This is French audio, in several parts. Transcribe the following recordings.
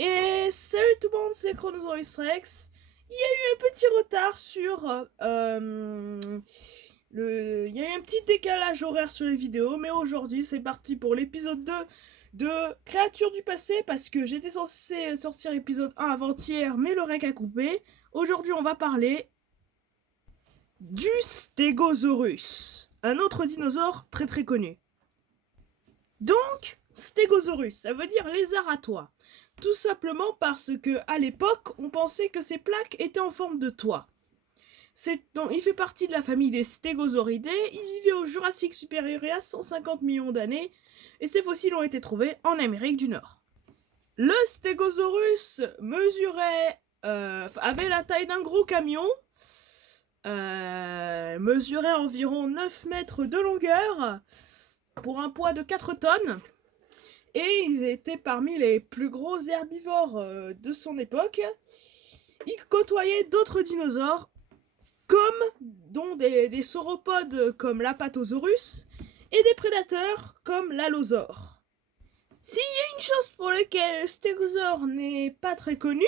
Et salut tout le monde, c'est Chronosaurus Rex. Il y a eu un petit retard sur il y a eu un petit décalage horaire sur les vidéos, mais aujourd'hui c'est parti pour l'épisode 2 de Créatures du passé parce que j'étais censé sortir épisode 1 avant-hier, mais le rec a coupé. Aujourd'hui on va parler du Stégosaurus, un autre dinosaure très très connu. Donc, Stégosaurus, ça veut dire lézard à toit. Tout simplement parce que à l'époque, on pensait que ces plaques étaient en forme de toit. Donc, il fait partie de la famille des Stégosauridae, il vivait au Jurassique supérieur il y a 150 millions d'années, et ces fossiles ont été trouvés en Amérique du Nord. Le Stégosaurus avait la taille d'un gros camion, mesurait environ 9 mètres de longueur, pour un poids de 4 tonnes, et ils étaient parmi les plus gros herbivores de son époque. Ils côtoyaient d'autres dinosaures, dont des sauropodes comme l'Apatosaurus, et des prédateurs comme l'Allosaure. S'il y a une chose pour laquelle le stégosaure n'est pas très connu,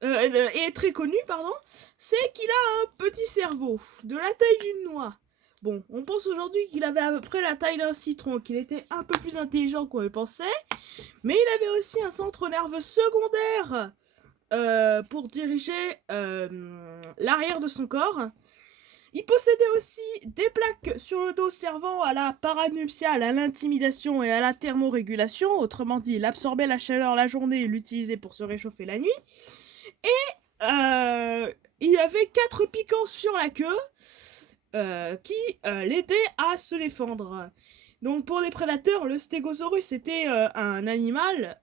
est très connu, pardon, c'est qu'il a un petit cerveau, de la taille d'une noix. Bon, on pense aujourd'hui qu'il avait à peu près la taille d'un citron, qu'il était un peu plus intelligent qu'on le pensait, mais il avait aussi un centre nerveux secondaire pour diriger l'arrière de son corps. Il possédait aussi des plaques sur le dos servant à la paranuptiale, à l'intimidation et à la thermorégulation. Autrement dit, il absorbait la chaleur la journée et l'utilisait pour se réchauffer la nuit. Et il avait 4 piquants sur la queue qui l'aidaient à se défendre. Donc pour les prédateurs, le Stégosaurus était un animal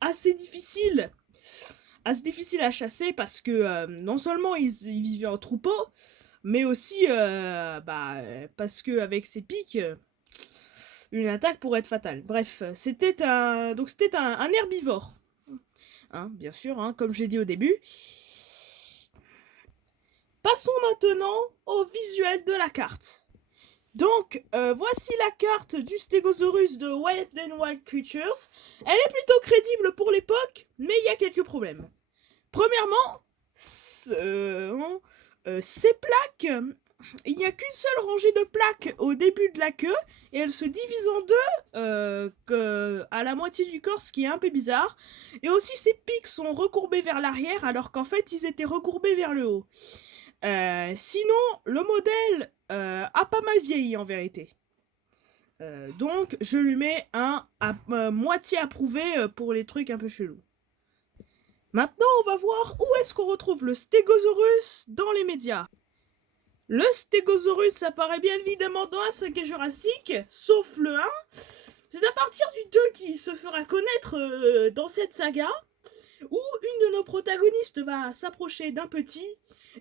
assez difficile à chasser parce que non seulement il vivait en troupeau, mais aussi parce que avec ses pics, une attaque pourrait être fatale. Bref, c'était un herbivore, hein, bien sûr, hein, comme j'ai dit au début. Passons maintenant au visuel de la carte. Donc, voici la carte du Stégosaurus de Wild and Wild Creatures. Elle est plutôt crédible pour l'époque, mais il y a quelques problèmes. Premièrement, ces plaques, il n'y a qu'une seule rangée de plaques au début de la queue, et elle se divise en deux à la moitié du corps, ce qui est un peu bizarre. Et aussi, ces pics sont recourbés vers l'arrière, alors qu'en fait, ils étaient recourbés vers le haut. Sinon, le modèle a pas mal vieilli en vérité. Donc, je lui mets un moitié approuvé pour les trucs un peu chelous. Maintenant, on va voir où est-ce qu'on retrouve le Stégosaurus dans les médias. Le Stégosaurus apparaît bien évidemment dans la saga Jurassique, sauf le 1. C'est à partir du 2 qu'il se fera connaître dans cette saga, où une de nos protagonistes va s'approcher d'un petit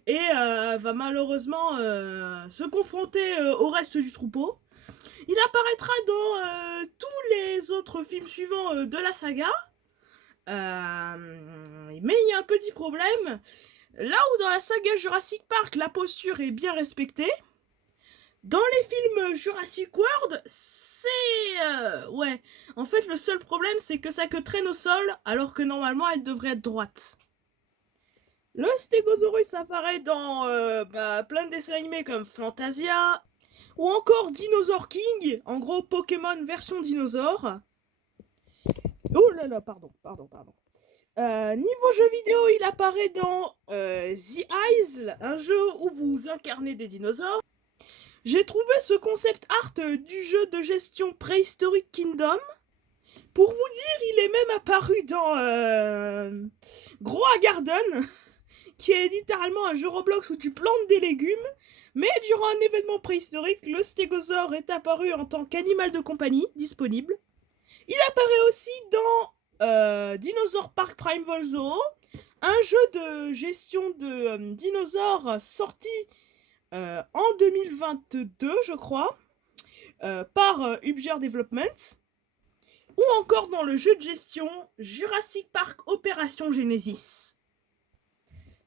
et va malheureusement se confronter au reste du troupeau. Il apparaîtra dans tous les autres films suivants de la saga. Mais il y a un petit problème. Là où dans la saga Jurassic Park, la posture est bien respectée, dans les films Jurassic World, ouais. En fait, le seul problème, c'est que sa queue traîne au sol, alors que normalement, elle devrait être droite. Le Stégosaurus apparaît dans plein de dessins animés comme Fantasia, ou encore Dinosaur King, en gros Pokémon version dinosaure. Oh là là, pardon. Niveau jeu vidéo, il apparaît dans The Eyes, un jeu où vous incarnez des dinosaures. J'ai trouvé ce concept art du jeu de gestion Prehistoric Kingdom. Pour vous dire, il est même apparu dans Grow a Garden, qui est littéralement un jeu Roblox où tu plantes des légumes. Mais durant un événement préhistorique, le stégosaure est apparu en tant qu'animal de compagnie disponible. Il apparaît aussi dans Dinosaur Park Primeval Zoo, un jeu de gestion de dinosaures sorti en 2022, je crois, par Ubger Development, ou encore dans le jeu de gestion Jurassic Park Opération Genesis.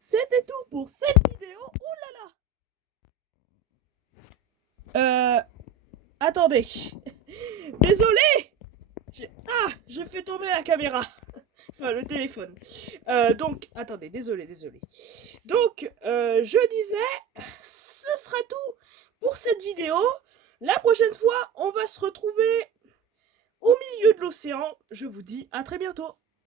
C'était tout pour cette vidéo. Ouh là là. Attendez. Désolé. J'ai fait tomber la caméra. Enfin, le téléphone. Donc, attendez, désolé. Donc, je disais, ce sera tout pour cette vidéo. La prochaine fois, on va se retrouver au milieu de l'océan. Je vous dis à très bientôt.